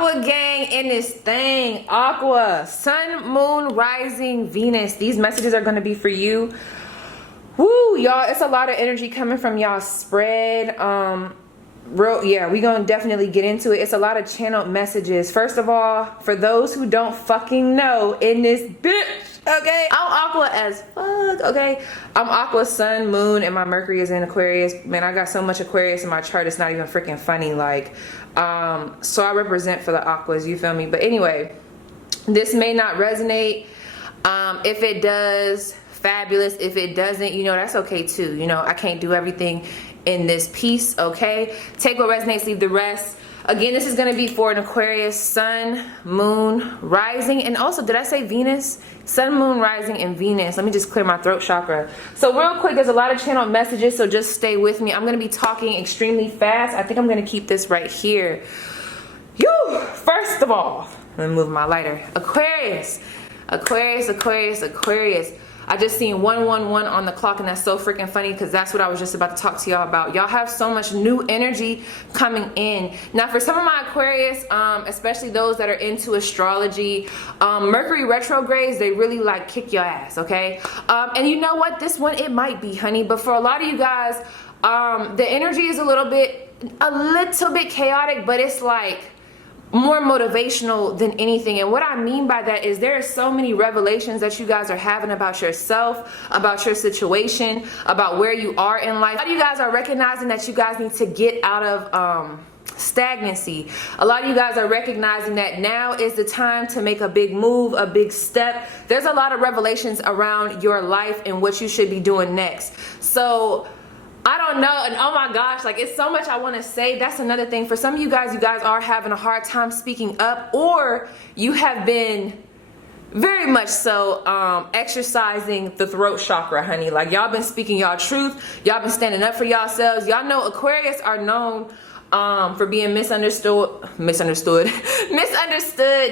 Aqua gang in this thing. Aqua, sun, moon, rising, Venus. These messages are going to be for you. Woo, y'all, it's a lot of energy coming from y'all spread. We gonna definitely get into it. It's a lot of channeled messages. First of all, for those who don't fucking know, in this bitch, okay, I'm Aqua as fuck, okay? I'm Aqua, sun, moon, and my Mercury is in Aquarius. Man, I got so much Aquarius in my chart, it's not even freaking funny. Like, so I represent for the Aquas, you feel me? But anyway, this may not resonate. If it does, fabulous. If it doesn't, you know, that's okay too. You know, I can't do everything in this piece, okay? Take what resonates, leave the rest. Again, this is going to be for an Aquarius, sun, moon, rising, and also, did I say Venus? Sun, moon, rising, and Venus. Let me just clear my throat chakra. So real quick, there's a lot of channeled messages, so just stay with me. I'm going to be talking extremely fast. I think I'm going to keep this right here. First of all, let me move my lighter. Aquarius, Aquarius, Aquarius, Aquarius. I just seen 111 on the clock, and that's so freaking funny because that's what I was just about to talk to y'all about. Y'all have so much new energy coming in. Now, for some of my Aquarius, especially those that are into astrology, Mercury retrogrades, they really like kick your ass, okay? And you know what? This one, it might be, honey, but for a lot of you guys, the energy is a little bit chaotic, but it's like more motivational than anything. And what I mean by that is there are so many revelations that you guys are having about yourself, about your situation, about where you are in life. A lot of you guys are recognizing that you guys need to get out of stagnancy. A lot of you guys are recognizing that now is the time to make a big move, a big step. There's a lot of revelations around your life and what you should be doing next. So I don't know, and oh my gosh, like, it's so much I want to say. That's another thing. For some of you guys are having a hard time speaking up, or you have been very much so exercising the throat chakra, honey. Like, y'all been speaking y'all truth. Y'all been standing up for yourselves. Y'all know Aquarius are known for being misunderstood,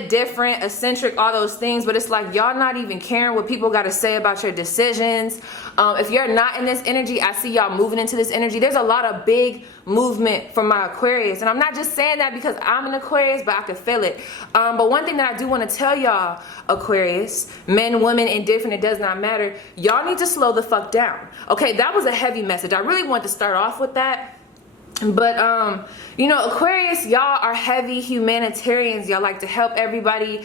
different, eccentric, all those things. But it's like y'all not even caring what people got to say about your decisions. If you're not in this energy, I see y'all moving into this energy. There's a lot of big movement from my Aquarius, and I'm not just saying that because I'm an Aquarius, but I can feel it. But one thing that I do want to tell y'all, Aquarius, men, women, indifferent, it does not matter. Y'all need to slow the fuck down. Okay, that was a heavy message. I really want to start off with that. But you know, Aquarius, y'all are heavy humanitarians. Y'all like to help everybody.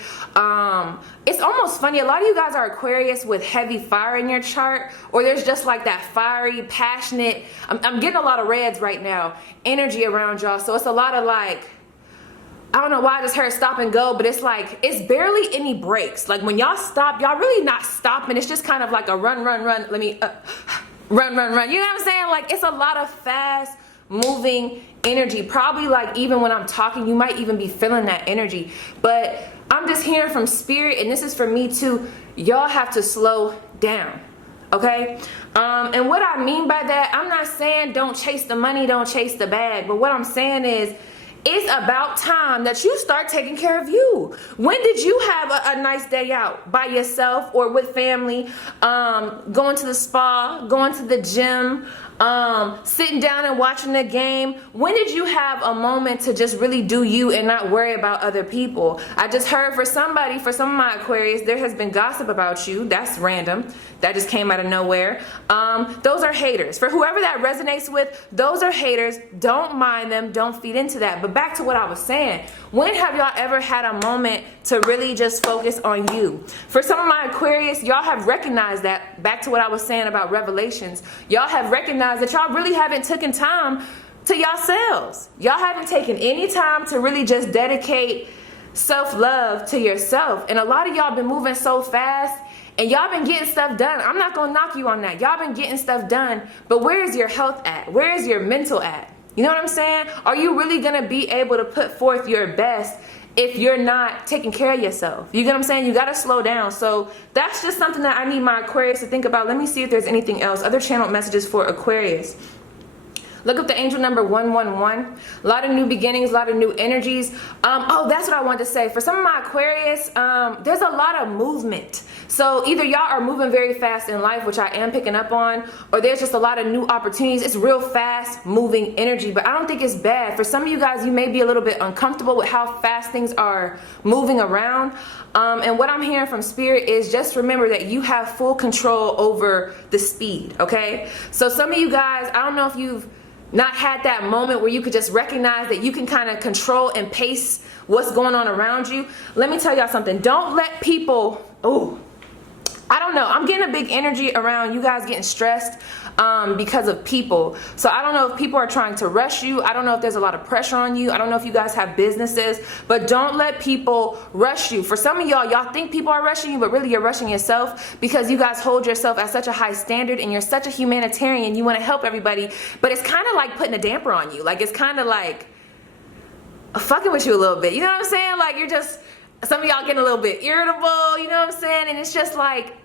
It's almost funny, a lot of you guys are Aquarius with heavy fire in your chart, or there's just like that fiery, passionate, I'm getting a lot of reds right now, energy around y'all. So it's a lot of like, I don't know why I just heard stop and go, but it's like, it's barely any breaks. Like when y'all stop, y'all really not stopping. It's just kind of like a run, run, run. Let me run, run, run. You know what I'm saying? Like, it's a lot of fast moving energy. Probably like even when I'm talking, you might even be feeling that energy. But I'm just hearing from spirit, and this is for me too, y'all have to slow down, okay? And what I mean by that, I'm not saying don't chase the money, don't chase the bag, but what I'm saying is it's about time that you start taking care of you. When did you have a nice day out by yourself or with family, going to the spa, going to the gym, sitting down and watching the game? When did you have a moment to just really do you and not worry about other people? I just heard for somebody, for some of my Aquarius, there has been gossip about you. That's random. That just came out of nowhere. Those are haters. For whoever that resonates with, those are haters. Don't mind them. Don't feed into that. But back to what I was saying. When have y'all ever had a moment to really just focus on you? For some of my Aquarius, y'all have recognized that. Back to what I was saying about revelations. Y'all have recognized that y'all really haven't taken time to yourselves. Y'all haven't taken any time to really just dedicate self-love to yourself. And a lot of y'all been moving so fast, and y'all been getting stuff done. I'm not gonna knock you on that. Y'all been getting stuff done, but where is your health at? Where is your mental at? You know what I'm saying? Are you really gonna be able to put forth your best if you're not taking care of yourself? You get what I'm saying? You gotta slow down. So that's just something that I need my Aquarius to think about. Let me see if there's anything else. Other channeled messages for Aquarius. Look up the angel number 111. A lot of new beginnings, a lot of new energies. Oh, that's what I wanted to say. For some of my Aquarius, there's a lot of movement. So either y'all are moving very fast in life, which I am picking up on, or there's just a lot of new opportunities. It's real fast moving energy, but I don't think it's bad. For some of you guys, you may be a little bit uncomfortable with how fast things are moving around. And what I'm hearing from Spirit is just remember that you have full control over the speed, okay? So some of you guys, I don't know if you've not had that moment where you could just recognize that you can kind of control and pace what's going on around you. Let me tell y'all something. Don't let people, I don't know. I'm getting a big energy around you guys getting stressed because of people. So I don't know if people are trying to rush you. I don't know if there's a lot of pressure on you. I don't know if you guys have businesses, but don't let people rush you. For some of y'all think people are rushing you, but really you're rushing yourself because you guys hold yourself at such a high standard and you're such a humanitarian. You want to help everybody, but it's kind of like putting a damper on you. Like it's kind of like fucking with you a little bit. You know what I'm saying? Like you're just, some of y'all getting a little bit irritable, you know what I'm saying? And it's just like,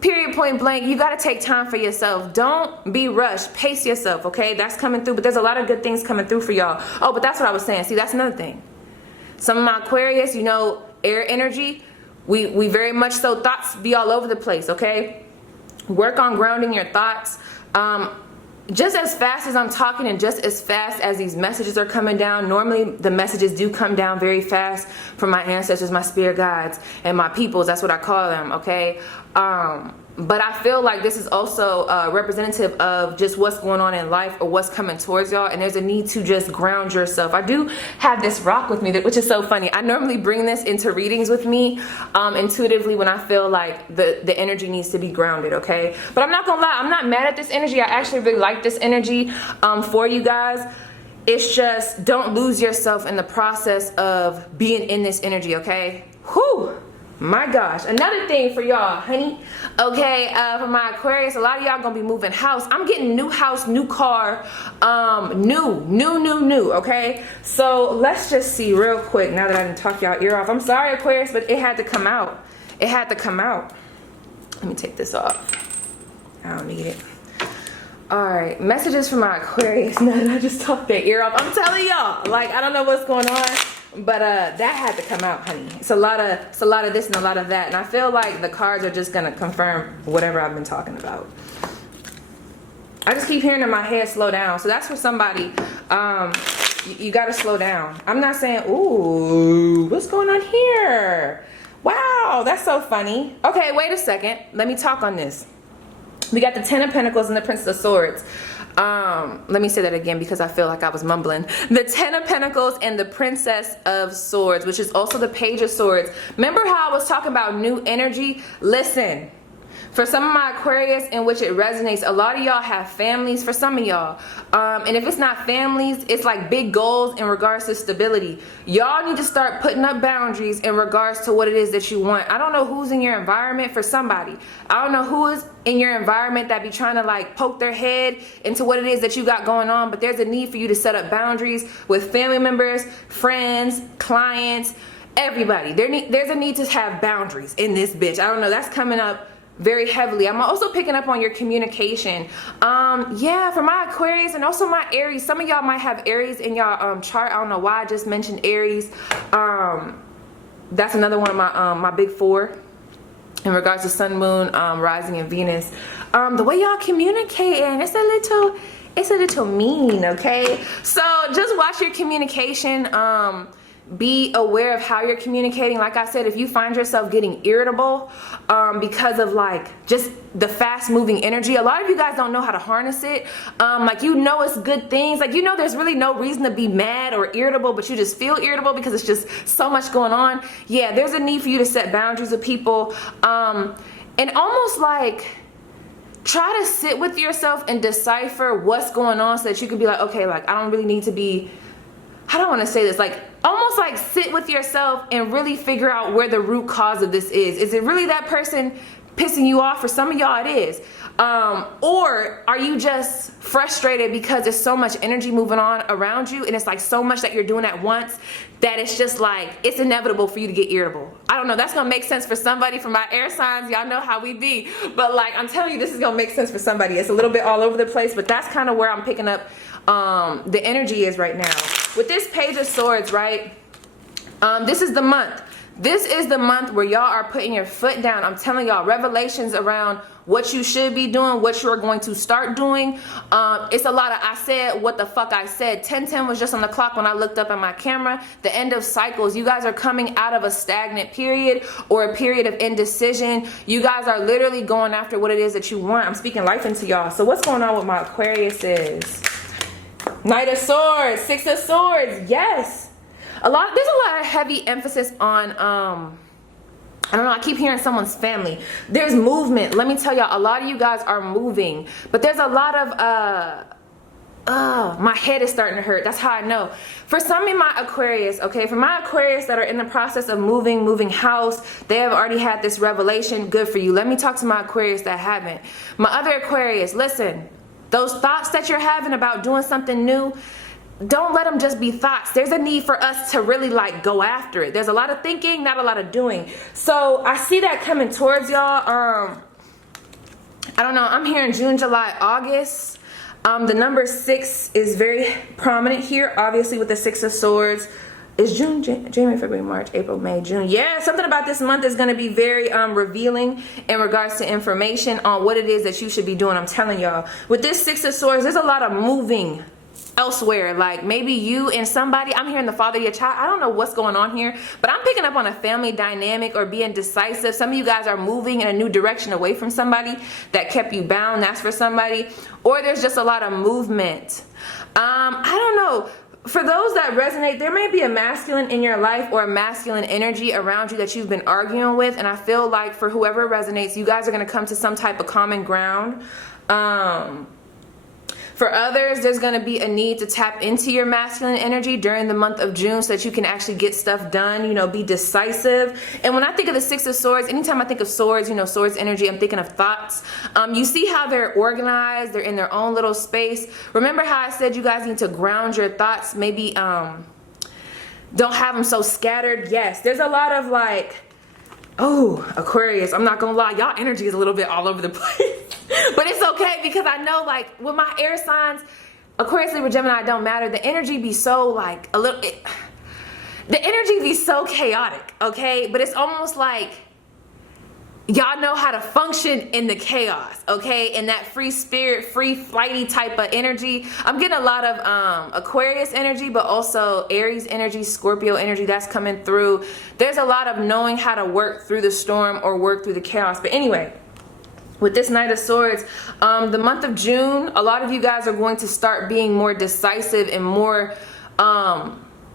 period, point blank, you got to take time for yourself. Don't be rushed. Pace yourself, okay? That's coming through, but there's a lot of good things coming through for y'all. Oh, but that's what I was saying. See, that's another thing. Some of my Aquarius, you know, air energy, we very much so, thoughts be all over the place, okay? Work on grounding your thoughts. Just as fast as I'm talking and just as fast as these messages are coming down, normally the messages do come down very fast from my ancestors, my spirit guides, and my peoples. That's what I call them, okay? But I feel like this is also representative of just what's going on in life or what's coming towards y'all, and there's a need to just ground yourself. I do have this rock with me, which is so funny. I normally bring this into readings with me intuitively when I feel like the energy needs to be grounded, okay? But I'm not gonna lie, I'm not mad at this energy. I actually really like this energy for you guys. It's just don't lose yourself in the process of being in this energy, okay? Whew. My gosh, another thing for y'all, honey. Okay, for my Aquarius, a lot of y'all gonna be moving house. I'm getting new house, new car, new, okay? So let's just see real quick, now that I didn't talk y'all ear off. I'm sorry, Aquarius, but it had to come out. It had to come out. Let me take this off. I don't need it. All right, messages for my Aquarius. Now that I just talked their ear off. I'm telling y'all, like, I don't know what's going on. But that had to come out, honey. It's a lot of this and a lot of that. And I feel like the cards are just going to confirm whatever I've been talking about. I just keep hearing in my head, slow down. So that's for somebody. You got to slow down. I'm not saying, ooh, what's going on here? Wow, that's so funny. Okay, wait a second. Let me talk on this. We got the Ten of Pentacles and the Princess of Swords. Let me say that again because I feel like I was mumbling. The Ten of Pentacles and the Princess of Swords, which is also the Page of Swords. Remember how I was talking about new energy? Listen, for some of my Aquarius in which it resonates, a lot of y'all have families, for some of y'all. And if it's not families, it's like big goals in regards to stability. Y'all need to start putting up boundaries in regards to what it is that you want. I don't know who's in your environment. For somebody, I don't know who is in your environment that be trying to like poke their head into what it is that you got going on, but there's a need for you to set up boundaries with family members, friends, clients, everybody. There's a need to have boundaries in this bitch. I don't know, that's coming up very heavily. I'm also picking up on your communication. Yeah, for my Aquarius and also my Aries. Some of y'all might have Aries in y'all chart. I don't know why I just mentioned Aries. That's another one of my big four in regards to Sun, Moon, Rising, and Venus. The way y'all communicating, it's a little mean, okay? So just watch your communication. Be aware of how you're communicating. Like I said, if you find yourself getting irritable because of like just the fast moving energy, a lot of you guys don't know how to harness it. Like, you know, it's good things. Like, you know, there's really no reason to be mad or irritable, but you just feel irritable because it's just so much going on. Yeah, there's a need for you to set boundaries with people. And almost like try to sit with yourself and decipher what's going on so that you can be like, okay, like, I don't really need to be, how do I want to say this? Like, almost like sit with yourself and really figure out where the root cause of this is. Is it really that person pissing you off? For some of y'all it is. Or are you just frustrated because there's so much energy moving on around you and it's like so much that you're doing at once that it's just like, it's inevitable for you to get irritable. I don't know, that's gonna make sense for somebody. For my air signs, y'all know how we be. But like, I'm telling you, this is gonna make sense for somebody. It's a little bit all over the place, but that's kind of where I'm picking up the energy is right now. With this Page of Swords, right? This is the month. This is the month where y'all are putting your foot down. I'm telling y'all, revelations around what you should be doing, what you're going to start doing. It's a lot of I said what the fuck I said. 10:10 was just on the clock when I looked up at my camera. The end of cycles. You guys are coming out of a stagnant period or a period of indecision. You guys are literally going after what it is that you want. I'm speaking life into y'all. So what's going on with my Aquarius is Knight of Swords, Six of Swords. Yes. There's a lot of heavy emphasis on, I don't know, I keep hearing someone's family. There's movement. Let me tell y'all, a lot of you guys are moving. But there's a lot of, my head is starting to hurt. That's how I know. For some of my Aquarius, okay, for my Aquarius that are in the process of moving house, they have already had this revelation. Good for you. Let me talk to my Aquarius that haven't. My other Aquarius, listen, those thoughts that you're having about doing something new, don't let them just be thoughts. There's a need for us to really like go after it. There's a lot of thinking, not a lot of doing. So I see that coming towards y'all. I don't know. I'm hearing June, July, August. The number 6 is very prominent here, obviously with the Six of Swords. Is June, January, February, March, April, May, June. Yeah, something about this month is going to be very revealing in regards to information on what it is that you should be doing. I'm telling y'all. With this Six of Swords, there's a lot of moving elsewhere. Like maybe you and somebody, I'm hearing the father of your child. I don't know what's going on here, but I'm picking up on a family dynamic or being decisive. Some of you guys are moving in a new direction away from somebody that kept you bound. That's for somebody. Or there's just a lot of movement. I don't know. For those that resonate, there may be a masculine in your life or a masculine energy around you that you've been arguing with. And I feel like for whoever resonates, you guys are going to come to some type of common ground. For others, there's going to be a need to tap into your masculine energy during the month of June so that you can actually get stuff done, you know, be decisive. And when I think of the Six of Swords, anytime I think of swords, you know, swords energy, I'm thinking of thoughts. You see how they're organized, they're in their own little space. Remember how I said you guys need to ground your thoughts, maybe don't have them so scattered. Yes, there's a lot of like, oh, Aquarius, I'm not gonna lie, y'all energy is a little bit all over the place. But it's okay because I know like with my air signs, Aquarius, Libra, Gemini don't matter. The energy be so like the energy be so chaotic, okay? But it's almost like y'all know how to function in the chaos, okay? In that free spirit, free flighty type of energy. I'm getting a lot of Aquarius energy, but also Aries energy, Scorpio energy that's coming through. There's a lot of knowing how to work through the storm or work through the chaos. But anyway, with this Knight of Swords, the month of June, a lot of you guys are going to start being more decisive and more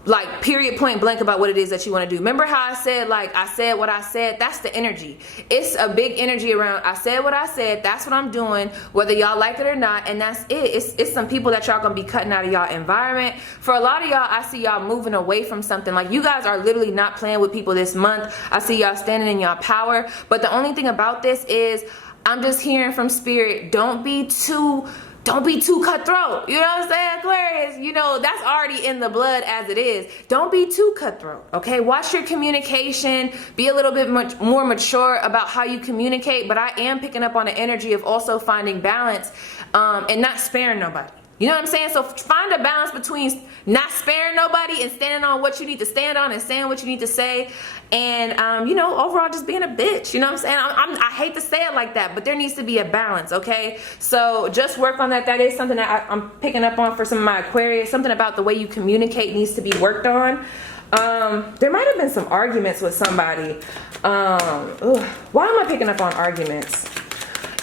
like period point blank about what it is that you want to do. Remember how I said like I said what I said? That's the energy. It's a big energy around I said what I said, that's what I'm doing, whether y'all like it or not, and that's it. It's some people that y'all gonna be cutting out of y'all environment. For a lot of y'all, I see y'all moving away from something. Like you guys are literally not playing with people this month. I see y'all standing in y'all power. But the only thing about this is I'm just hearing from spirit, don't be too cutthroat. You know what I'm saying, Aquarius? You know, that's already in the blood as it is. Don't be too cutthroat, okay? Watch your communication. Be a little bit more mature about how you communicate. But I am picking up on the energy of also finding balance and not sparing nobody. You know what I'm saying? So find a balance between not sparing nobody and standing on what you need to stand on and saying what you need to say. And, you know, overall just being a bitch. You know what I'm saying? I hate to say it like that, but there needs to be a balance, okay? So just work on that. That is something that I'm picking up on for some of my Aquarius. Something about the way you communicate needs to be worked on. There might have been some arguments with somebody. Why am I picking up on arguments?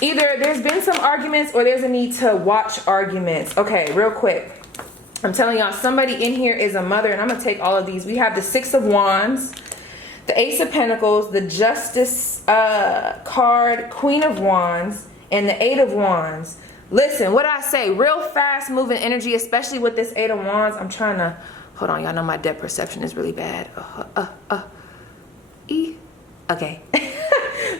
Either there's been some arguments or there's a need to watch arguments. Okay, real quick. I'm telling y'all, somebody in here is a mother, and I'm going to take all of these. We have the Six of Wands, the Ace of Pentacles, the Justice card, Queen of Wands, and the Eight of Wands. Listen, what I say, real fast moving energy, especially with this Eight of Wands. I'm trying to, hold on, y'all know my depth perception is really bad. Okay.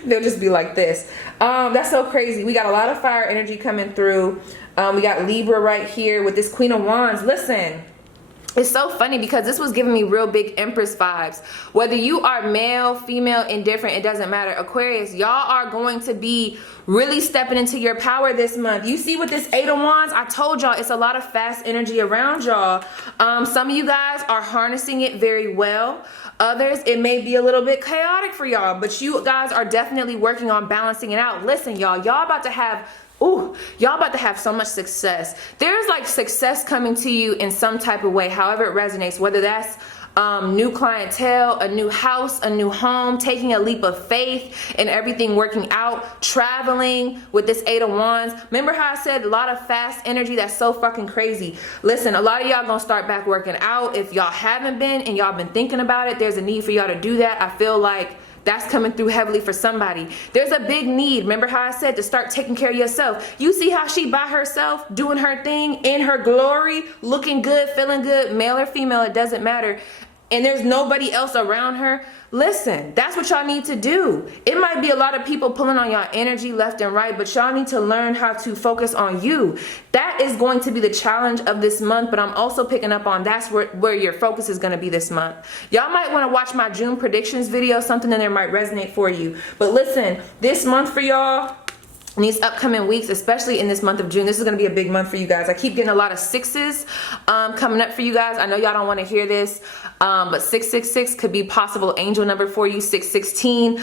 They'll just be like this. That's so crazy. We got a lot of fire energy coming through. We got Libra right here with this Queen of Wands. Listen, it's so funny because this was giving me real big Empress vibes. Whether you are male, female, indifferent, it doesn't matter. Aquarius, y'all are going to be really stepping into your power this month. You see with this 8 of Wands, I told y'all it's a lot of fast energy around y'all. Some of you guys are harnessing it very well. Others, it may be a little bit chaotic for y'all, but you guys are definitely working on balancing it out. Listen, y'all about to have y'all about to have so much success. There's like success coming to you in some type of way, however it resonates, whether that's new clientele, a new house, a new home, taking a leap of faith and everything working out, traveling with this 8 of Wands. Remember how I said a lot of fast energy? That's so fucking crazy. Listen, a lot of y'all gonna start back working out. If y'all haven't been and y'all been thinking about it, there's a need for y'all to do that. I feel like that's coming through heavily for somebody. There's a big need, remember how I said, to start taking care of yourself. You see how she by herself doing her thing in her glory, looking good, feeling good, male or female, it doesn't matter. And there's nobody else around her. Listen, that's what y'all need to do. It might be a lot of people pulling on y'all energy left and right, but y'all need to learn how to focus on you. That is going to be the challenge of this month, but I'm also picking up on that's where your focus is going to be this month. Y'all might want to watch my June predictions video, something in there might resonate for you. But listen, this month for y'all, in these upcoming weeks, especially in this month of June, this is going to be a big month for you guys. I keep getting a lot of 6s coming up for you guys. I know y'all don't want to hear this, but 666 could be possible angel number for you. 616.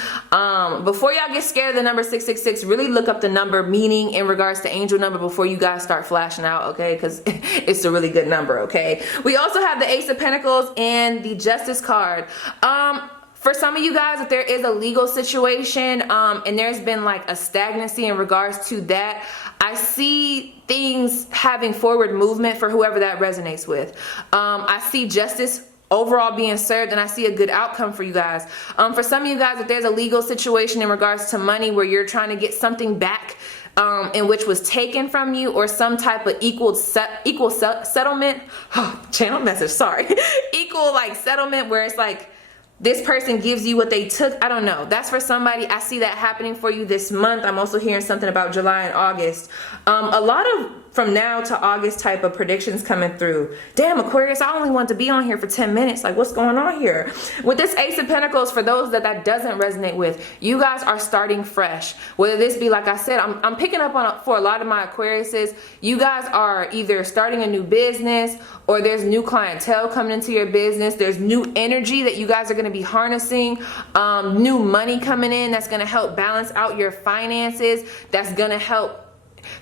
Before y'all get scared of the number 666, really look up the number meaning in regards to angel number before you guys start flashing out, okay? Because it's a really good number, okay? We also have the Ace of Pentacles and the Justice card. For some of you guys, if there is a legal situation and there's been like a stagnancy in regards to that, I see things having forward movement for whoever that resonates with. I see justice overall being served, and I see a good outcome for you guys. For some of you guys, if there's a legal situation in regards to money where you're trying to get something back in which was taken from you, or some type of equal settlement, channel message, sorry, equal like settlement where it's like, this person gives you what they took. I don't know. That's for somebody. I see that happening for you this month. I'm also hearing something about July and August. A lot of from now to August type of predictions coming through. Damn, Aquarius, I only want to be on here for 10 minutes. Like, what's going on here? With this Ace of Pentacles, for those that doesn't resonate with, you guys are starting fresh. Whether this be, like I said, I'm picking up on for a lot of my Aquariuses, you guys are either starting a new business, or there's new clientele coming into your business. There's new energy that you guys are going to be harnessing, new money coming in that's going to help balance out your finances, that's going to help.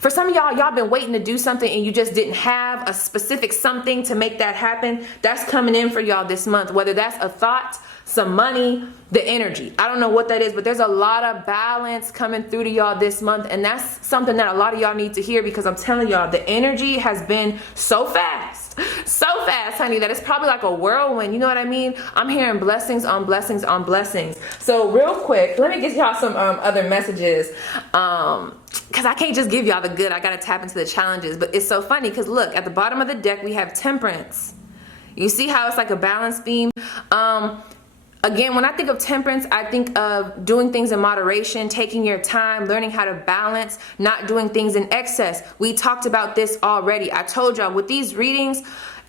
For some of y'all been waiting to do something and you just didn't have a specific something to make that happen. That's coming in for y'all this month, whether that's a thought, some money, the energy. I don't know what that is, but there's a lot of balance coming through to y'all this month, and that's something that a lot of y'all need to hear, because I'm telling y'all, the energy has been so fast, honey, that it's probably like a whirlwind. You know what I mean? I'm hearing blessings on blessings on blessings. So real quick, let me get y'all some other messages, because I can't just give y'all the good. I gotta tap into the challenges. But it's so funny because look, at the bottom of the deck we have Temperance. You see how it's like a balance beam? Again, when I think of temperance, I think of doing things in moderation, taking your time, learning how to balance, not doing things in excess. We talked about this already. I told y'all with these readings,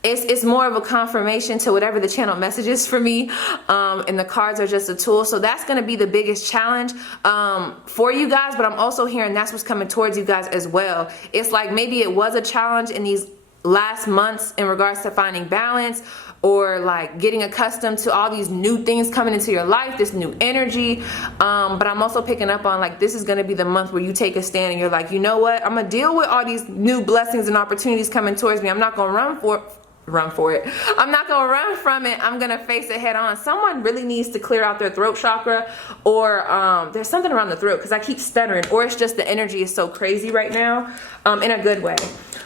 it's more of a confirmation to whatever the channel message is for me, and the cards are just a tool. So that's going to be the biggest challenge for you guys, but I'm also hearing that's what's coming towards you guys as well. It's like maybe it was a challenge in these last months in regards to finding balance, or like getting accustomed to all these new things coming into your life, this new energy. But I'm also picking up on like, this is going to be the month where you take a stand and you're like, you know what? I'm going to deal with all these new blessings and opportunities coming towards me. I'm not going to run for it. I'm not going to run from it. I'm going to face it head on. Someone really needs to clear out their throat chakra, or there's something around the throat because I keep stuttering, or it's just the energy is so crazy right now, in a good way.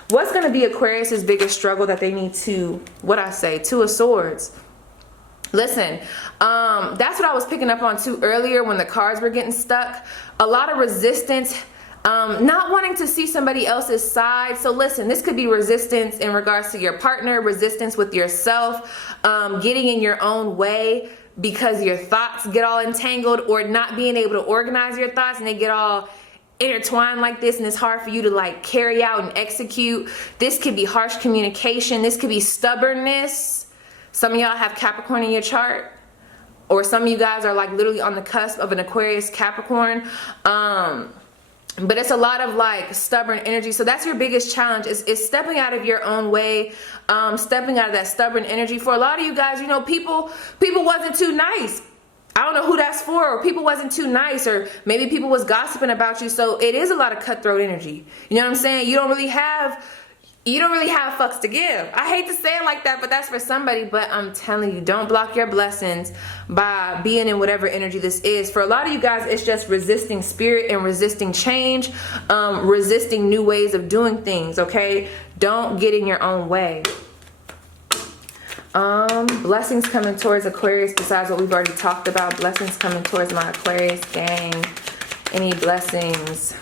What's going to be Aquarius's biggest struggle that they need to, Two of Swords. Listen, that's what I was picking up on too earlier when the cards were getting stuck. A lot of resistance, not wanting to see somebody else's side. So listen, this could be resistance in regards to your partner, resistance with yourself, getting in your own way because your thoughts get all entangled, or not being able to organize your thoughts and they get all intertwined like this, and it's hard for you to like carry out and execute. This could be harsh communication. This could be stubbornness. Some of y'all have Capricorn in your chart, or some of you guys are like literally on the cusp of an Aquarius Capricorn. But it's a lot of like stubborn energy. So that's your biggest challenge, is stepping out of your own way, stepping out of that stubborn energy. For a lot of you guys, you know, people wasn't too nice. I don't know who that's for, or people wasn't too nice, or maybe people was gossiping about you. So it is a lot of cutthroat energy. You know what I'm saying? You don't really have fucks to give. I hate to say it like that, but that's for somebody. But I'm telling you, don't block your blessings by being in whatever energy this is. For a lot of you guys, it's just resisting spirit and resisting change, resisting new ways of doing things, okay? Don't get in your own way. Blessings coming towards Aquarius besides what we've already talked about. Blessings coming towards my Aquarius gang. Any blessings?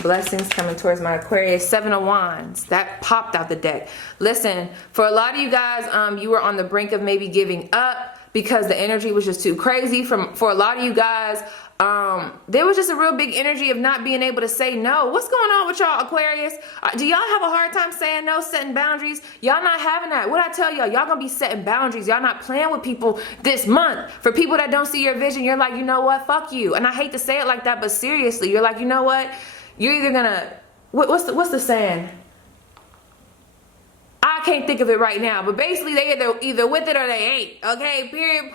Blessings coming towards my Aquarius. 7 of Wands. That popped out the deck. Listen, for a lot of you guys, you were on the brink of maybe giving up because the energy was just too crazy. For a lot of you guys, there was just a real big energy of not being able to say no. What's going on with y'all, Aquarius? Do y'all have a hard time saying no, setting boundaries? Y'all not having that. What I tell y'all, y'all gonna be setting boundaries. Y'all not playing with people this month. For people that don't see your vision, you're like, you know what, fuck you. And I hate to say it like that, but seriously, you're like, you know what? You're either gonna, what's the saying? I can't think of it right now, but basically they either with it or they ain't, okay? Period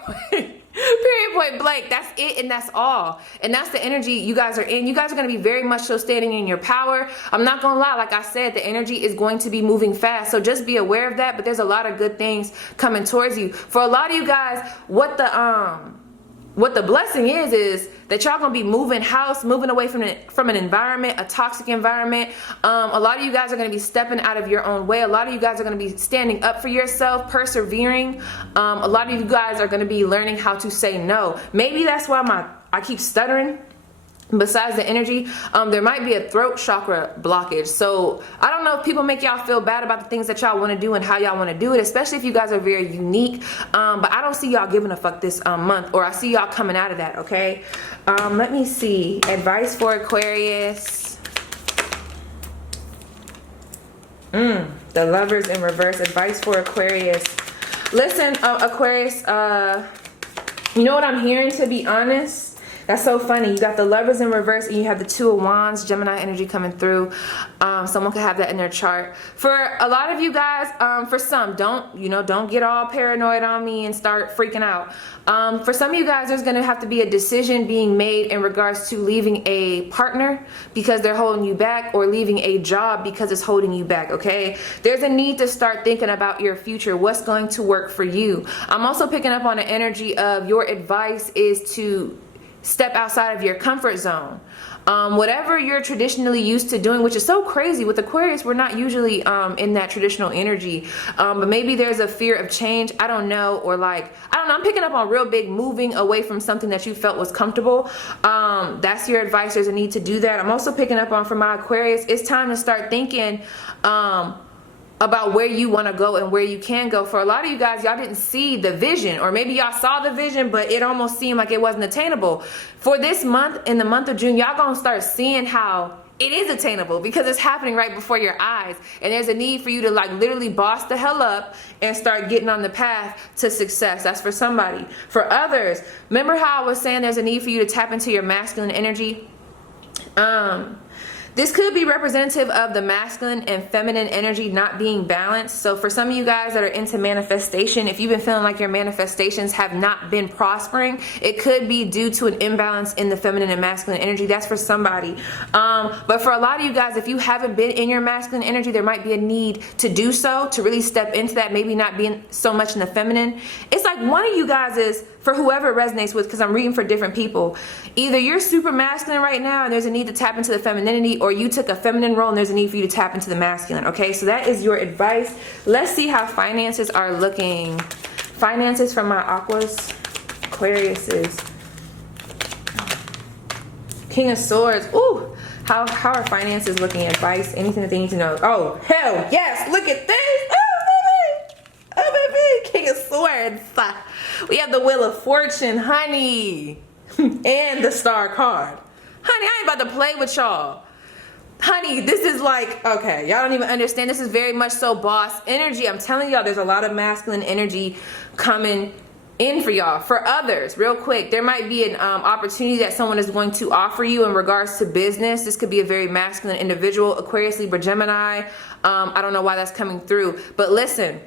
point blank. That's it, and that's all. And that's the energy you guys are in. You guys are going to be very much so standing in your power. I'm not going to lie, like I said, the energy is going to be moving fast, so just be aware of that. But there's a lot of good things coming towards you. For a lot of you guys, what the blessing is that y'all gonna be moving house, moving away from an environment, a toxic environment. A lot of you guys are gonna be stepping out of your own way. A lot of you guys are gonna be standing up for yourself, persevering. A lot of you guys are gonna be learning how to say no. Maybe that's why I keep stuttering. Besides the energy, there might be a throat chakra blockage. So I don't know if people make y'all feel bad about the things that y'all want to do and how y'all want to do it, especially if you guys are very unique. But I don't see y'all giving a fuck this month, or I see y'all coming out of that, okay? Let me see. Advice for Aquarius. The Lovers in reverse. Advice for Aquarius. Listen, Aquarius, you know what I'm hearing, to be honest? That's so funny. You got the Lovers in reverse, and you have the 2 of Wands, Gemini energy coming through. Someone could have that in their chart. For a lot of you guys, for some, don't get all paranoid on me and start freaking out. For some of you guys, there's going to have to be a decision being made in regards to leaving a partner because they're holding you back, or leaving a job because it's holding you back, okay? There's a need to start thinking about your future, what's going to work for you. I'm also picking up on the energy of your advice is to step outside of your comfort zone. Whatever you're traditionally used to doing, which is so crazy. With Aquarius, we're not usually in that traditional energy. But maybe there's a fear of change. I don't know. Or like, I don't know. I'm picking up on real big moving away from something that you felt was comfortable. That's your advice. There's a need to do that. I'm also picking up on, for my Aquarius, it's time to start thinking about where you want to go and where you can go. For a lot of you guys, y'all didn't see the vision, or maybe y'all saw the vision, but it almost seemed like it wasn't attainable. For this month, in the month of June, y'all gonna start seeing how it is attainable, because it's happening right before your eyes. And there's a need for you to like literally boss the hell up and start getting on the path to success. That's for somebody. For others, remember how I was saying there's a need for you to tap into your masculine energy? This could be representative of the masculine and feminine energy not being balanced. So for some of you guys that are into manifestation, if you've been feeling like your manifestations have not been prospering, it could be due to an imbalance in the feminine and masculine energy. That's for somebody. But for a lot of you guys, if you haven't been in your masculine energy, there might be a need to do so, to really step into that, maybe not being so much in the feminine. It's like one of you guys is, for whoever it resonates with, because I'm reading for different people, either you're super masculine right now and there's a need to tap into the femininity, or you took a feminine role and there's a need for you to tap into the masculine, okay? So that is your advice. Let's see how finances are looking. Finances from my Aquas, Aquariuses. King of Swords. Ooh, how are finances looking? Advice, anything that they need to know. Oh, hell yes, look at this. Oh, baby, King of Swords. We have the Wheel of Fortune, honey, and the Star card. Honey, I ain't about to play with y'all. Honey, this is like, okay, y'all don't even understand. This is very much so boss energy. I'm telling y'all, there's a lot of masculine energy coming in for y'all. For others, real quick, there might be an opportunity that someone is going to offer you in regards to business. This could be a very masculine individual, Aquarius, Libra, Gemini. I don't know why that's coming through, but listen,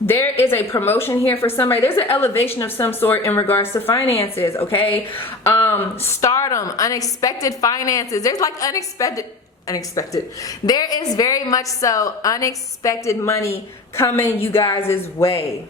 there is a promotion here for somebody. There's an elevation of some sort in regards to finances, okay? Stardom, unexpected finances. There's like unexpected. There is very much so unexpected money coming you guys' way.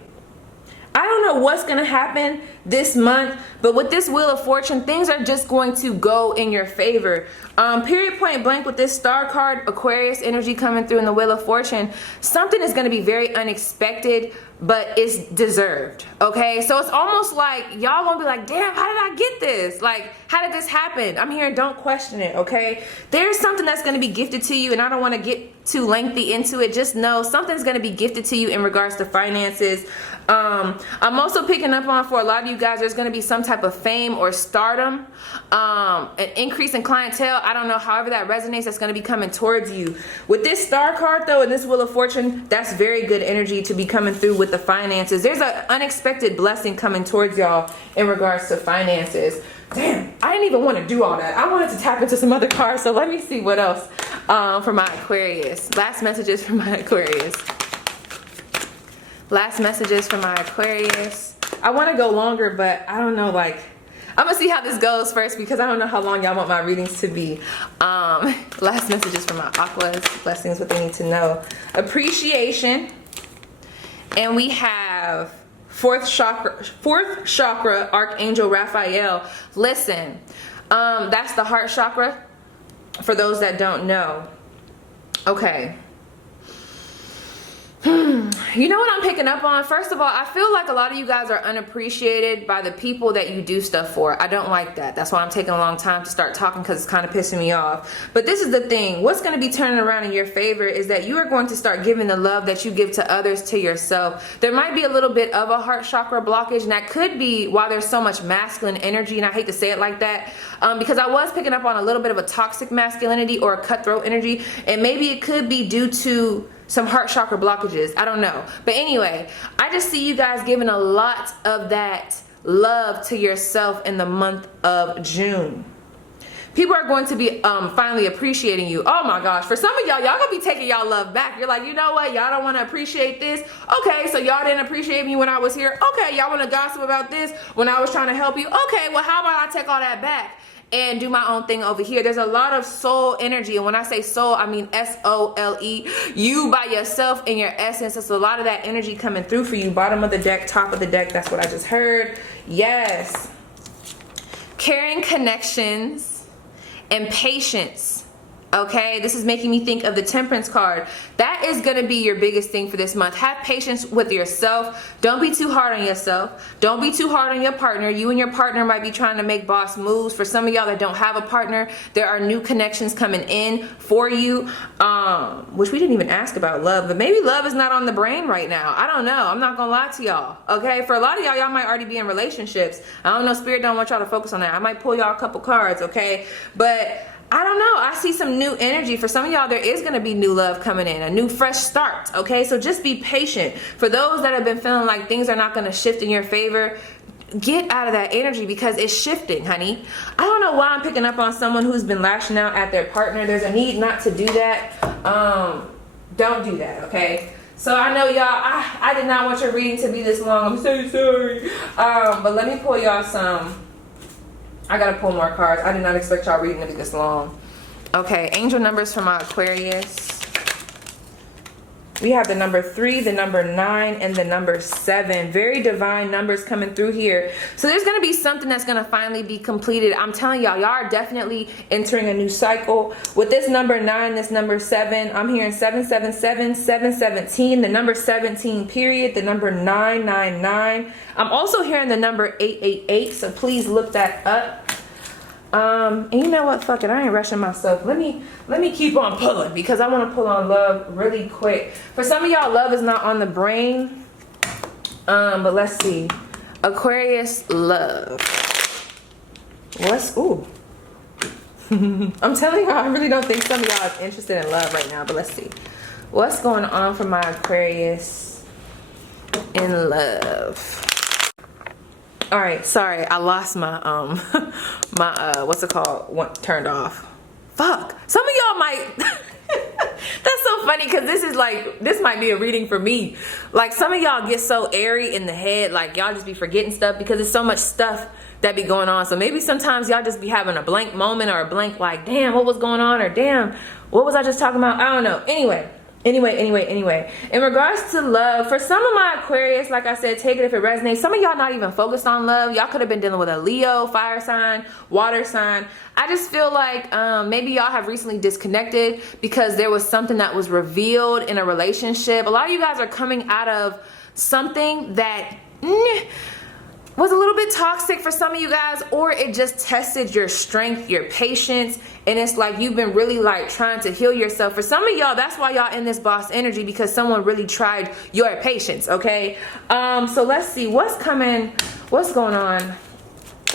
I don't know what's going to happen this month, but with this Wheel of Fortune, things are just going to go in your favor. Period, point blank, with this star card, Aquarius energy coming through in the Wheel of Fortune, something is going to be very unexpected, but it's deserved, okay? So it's almost like y'all gonna be like, damn, how did I get this? Like, how did this happen? I'm here, don't question it, okay? There's something that's gonna be gifted to you, and I don't wanna get too lengthy into it. Just know something's gonna be gifted to you in regards to finances. I'm also picking up on, for a lot of you guys, there's gonna be some type of fame or stardom, an increase in clientele. I don't know, however that resonates, that's gonna be coming towards you. With this star card though, and this Wheel of Fortune, that's very good energy to be coming through with the finances. There's an unexpected blessing coming towards y'all in regards to finances. Damn, I didn't even want to do all that. I wanted to tap into some other cards, so let me see what else for my Aquarius. Last messages for my Aquarius. Last messages for my Aquarius. I want to go longer, but I don't know, like, I'm gonna see how this goes first, because I don't know how long y'all want my readings to be. Last messages for my Aquas. Blessings, what they need to know. Appreciation. And we have fourth chakra, Archangel Raphael. Listen, that's the heart chakra, for those that don't know. Okay. You know what I'm picking up on? First of all, I feel like a lot of you guys are unappreciated by the people that you do stuff for. I don't like that. That's why I'm taking a long time to start talking, because it's kind of pissing me off. But this is the thing. What's going to be turning around in your favor is that you are going to start giving the love that you give to others to yourself. There might be a little bit of a heart chakra blockage, and that could be why there's so much masculine energy, and I hate to say it like that, because I was picking up on a little bit of a toxic masculinity or a cutthroat energy, and maybe it could be due to some heart chakra blockages. I don't know. But anyway, I just see you guys giving a lot of that love to yourself in the month of June. People are going to be finally appreciating you. Oh my gosh. For some of y'all gonna be taking y'all love back. You're like, you know what? Y'all don't want to appreciate this. Okay, so y'all didn't appreciate me when I was here. Okay, y'all want to gossip about this when I was trying to help you. Okay, well, how about I take all that back and do my own thing over here? There's a lot of soul energy, and when I say soul, I mean S-O-L-E. You by yourself in your essence. There's a lot of that energy coming through for you. Bottom of the deck, top of the deck. That's what I just heard. Yes. Caring connections and patience. Okay, this is making me think of the Temperance card. That is going to be your biggest thing for this month. Have patience with yourself. Don't be too hard on yourself. Don't be too hard on your partner. You and your partner might be trying to make boss moves. For some of y'all that don't have a partner, there are new connections coming in for you, which we didn't even ask about love, but maybe love is not on the brain right now. I don't know. I'm not going to lie to y'all. Okay, for a lot of y'all might already be in relationships. I don't know. Spirit don't want y'all to focus on that. I might pull y'all a couple cards, okay? But I don't know. I see some new energy. For some of y'all, there is going to be new love coming in, a new fresh start, okay? So just be patient. For those that have been feeling like things are not going to shift in your favor, get out of that energy, because it's shifting, honey. I don't know why I'm picking up on someone who's been lashing out at their partner. There's a need not to do that. Don't do that, okay? So I know y'all, I did not want your reading to be this long. I'm so sorry. But let me pull y'all some. I gotta pull more cards. I did not expect y'all reading to be this long. Okay, angel numbers for my Aquarius. We have the number 3, the number 9, and the number 7. Very divine numbers coming through here. So there's going to be something that's going to finally be completed. I'm telling y'all, y'all are definitely entering a new cycle. With this number 9, this number 7, I'm hearing 777, 717, the number 17 period, the number 999. I'm also hearing the number 888, so please look that up. And you know what, fuck it, I ain't rushing myself. Let me keep on pulling, because I want to pull on love really quick. For some of y'all, love is not on the brain, but let's see. Aquarius love. Ooh, I'm telling y'all, I really don't think some of y'all are interested in love right now, but let's see. What's going on for my Aquarius in love? All right, sorry, I lost my what's it called? Turned off. Fuck. Some of y'all might that's so funny because this might be a reading for me. Like, some of y'all get so airy in the head, like y'all just be forgetting stuff because there's so much stuff that be going on. So maybe sometimes y'all just be having a blank moment or a blank, like, damn, what was going on? Or damn, what was I just talking about? I don't know. Anyway. In regards to love, for some of my Aquarius, like I said, take it if it resonates. Some of y'all not even focused on love. Y'all could have been dealing with a Leo, fire sign, water sign. I just feel like maybe y'all have recently disconnected because there was something that was revealed in a relationship. A lot of you guys are coming out of something that was a little bit toxic for some of you guys, or it just tested your strength, your patience, and it's like you've been really like trying to heal yourself. For some of y'all, that's why y'all in this boss energy, because someone really tried your patience. Okay, so let's see what's coming, what's going on,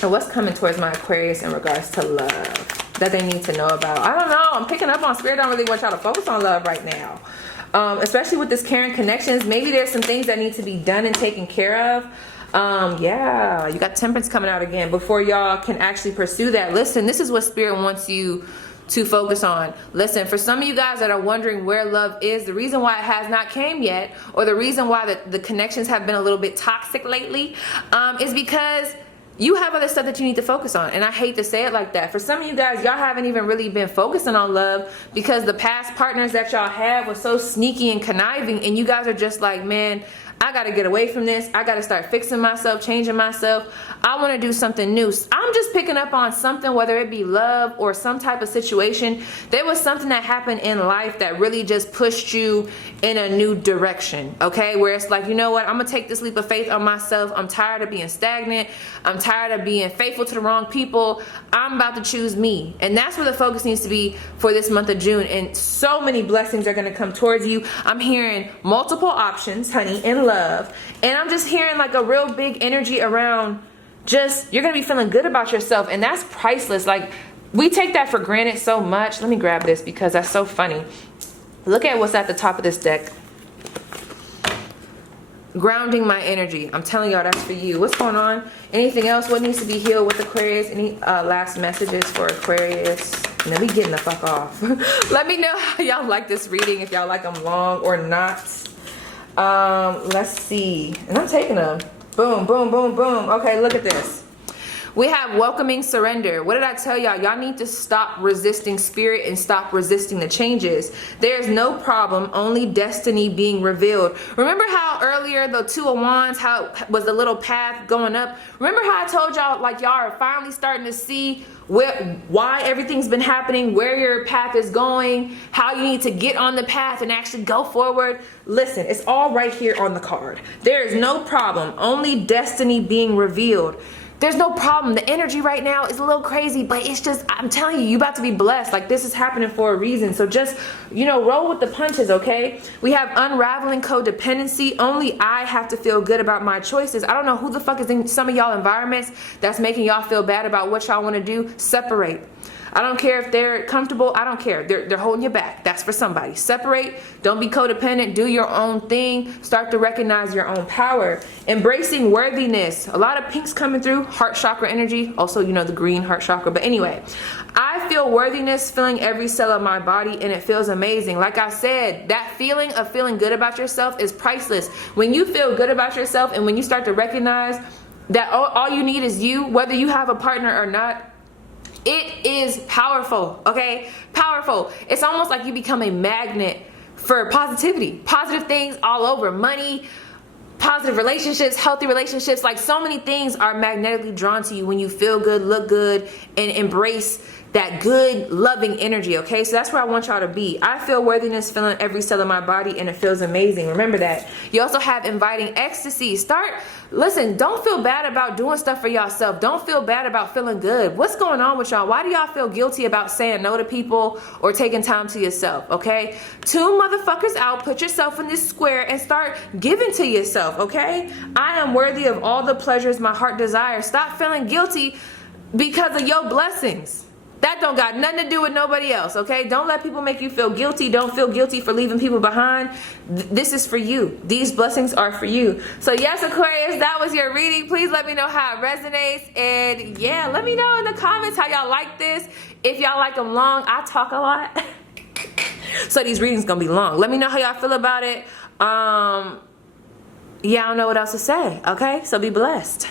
and what's coming towards my Aquarius in regards to love that they need to know about. I don't know, I'm picking up on Spirit don't really want y'all to focus on love right now, especially with this caring connections. Maybe there's some things that need to be done and taken care of. Yeah, you got Temperance coming out again before y'all can actually pursue that. Listen, this is what Spirit wants you to focus on. Listen, for some of you guys that are wondering where love is, the reason why it has not came yet, or the reason why the connections have been a little bit toxic lately, is because you have other stuff that you need to focus on. And I hate to say it like that. For some of you guys, y'all haven't even really been focusing on love because the past partners that y'all had were so sneaky and conniving, and you guys are just like, man, I gotta get away from this. I gotta start fixing myself, changing myself. I wanna do something new. I'm just picking up on something, whether it be love or some type of situation. There was something that happened in life that really just pushed you in a new direction, okay? Where it's like, you know what? I'm gonna take this leap of faith on myself. I'm tired of being stagnant. I'm tired of being faithful to the wrong people. I'm about to choose me. And that's where the focus needs to be for this month of June. And so many blessings are gonna come towards you. I'm hearing multiple options, honey, in love, and I'm just hearing like a real big energy around just you're gonna be feeling good about yourself, and that's priceless. Like, we take that for granted so much. Let me grab this because that's so funny. Look at what's at the top of this deck. Grounding my energy. I'm telling y'all, that's for you. What's going on? Anything else? What needs to be healed with Aquarius? Any last messages for Aquarius? And then we getting the fuck off. Let me know how y'all like this reading, if y'all like them long or not. Let's see, and I'm taking them. Boom, boom, boom, boom. Okay, look at this. We have welcoming surrender. What did I tell y'all? Y'all need to stop resisting Spirit and stop resisting the changes. There's no problem, only destiny being revealed. Remember how earlier the Two of Wands, how it was the little path going up? Remember how I told y'all, like, y'all are finally starting to see why everything's been happening, where your path is going, how you need to get on the path and actually go forward? Listen, it's all right here on the card. There is no problem, only destiny being revealed. There's no problem. The energy right now is a little crazy, but it's just, I'm telling you, you about to be blessed. Like, this is happening for a reason. So just, you know, roll with the punches, okay? We have unraveling codependency. Only I have to feel good about my choices. I don't know who the fuck is in some of y'all environments that's making y'all feel bad about what y'all want to do. Separate. I don't care if they're comfortable. I don't care. They're holding you back. That's for somebody. Separate. Don't be codependent. Do your own thing. Start to recognize your own power. Embracing worthiness. A lot of pinks coming through. Heart chakra energy. Also, you know, the green heart chakra. But anyway, I feel worthiness filling every cell of my body, and it feels amazing. Like I said, that feeling of feeling good about yourself is priceless. When you feel good about yourself and when you start to recognize that all you need is you, whether you have a partner or not, it is powerful, okay? Powerful. It's almost like you become a magnet for positivity, positive things all over. Money, positive relationships, healthy relationships. Like, so many things are magnetically drawn to you when you feel good, look good, and embrace that good, loving energy, okay? So that's where I want y'all to be. I feel worthiness filling every cell of my body, and it feels amazing. Remember that. You also have inviting ecstasy. Listen, don't feel bad about doing stuff for yourself. Don't feel bad about feeling good. What's going on with y'all? Why do y'all feel guilty about saying no to people or taking time to yourself, okay? Tune motherfuckers out, put yourself in this square, and start giving to yourself, okay? I am worthy of all the pleasures my heart desires. Stop feeling guilty because of your blessings. That don't got nothing to do with nobody else, okay? Don't let people make you feel guilty. Don't feel guilty for leaving people behind. This is for you. These blessings are for you. So yes, Aquarius, that was your reading. Please let me know how it resonates. And yeah, let me know in the comments how y'all like this. If y'all like them long, I talk a lot. So these readings gonna be long. Let me know how y'all feel about it. Yeah, I don't know what else to say, okay? So be blessed.